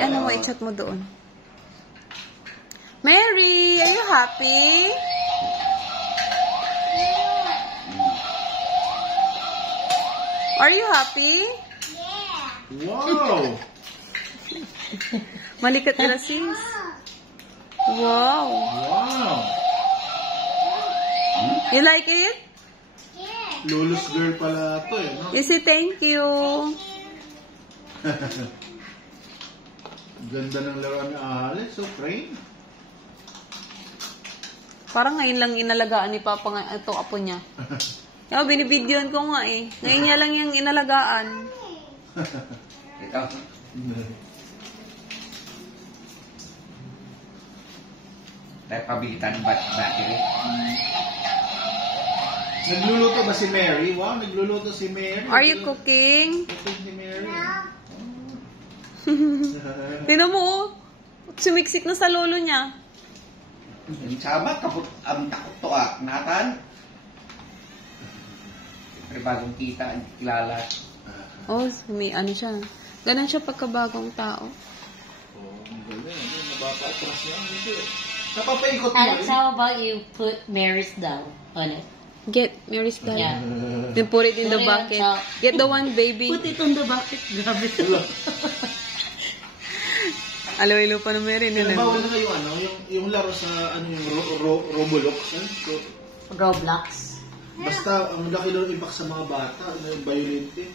ano mo, i-chat mo doon. Mary, are you happy? Are you happy? Wow! Malikat nila, sis. Wow. Wow! You like it? Lulu's girl pala ito eh, no? You say thank you. Ganda ng laruan ni Alex. So, train. Parang ngayon lang inalagaan ni Papa nga ito apo niya. Yung binibidyoan ko nga eh. Ngayon niya lang yung inalagaan. Ikaw? Dahil pabilitan ng battery. Nagluluto ba si Mary? Wow, nagluluto si Mary. Are you cooking? Cooking si Mary. Tingnan mo oh. Sumiksik na sa lolo niya. Yung sabat, kaput ang takot to natan. Siyempre bagong kita, hindi kilala. Oh, may ano siya. Ganun siya pagkabagong tao. Oh, ang galing. Napapa-atras niya. Napapaikot niya. Alex, how about you put Mary's down on it? Get Mary's dad. Yeah. Then put it in the Put it on bucket. top. Get the one baby. Put it on the bucket. Grabe. Alo-ilo pa na Mary. Kaya bawal na kayo yung laro sa yung Roblox. Roblox. Basta ang laki ng impact sa mga bata, violent eh.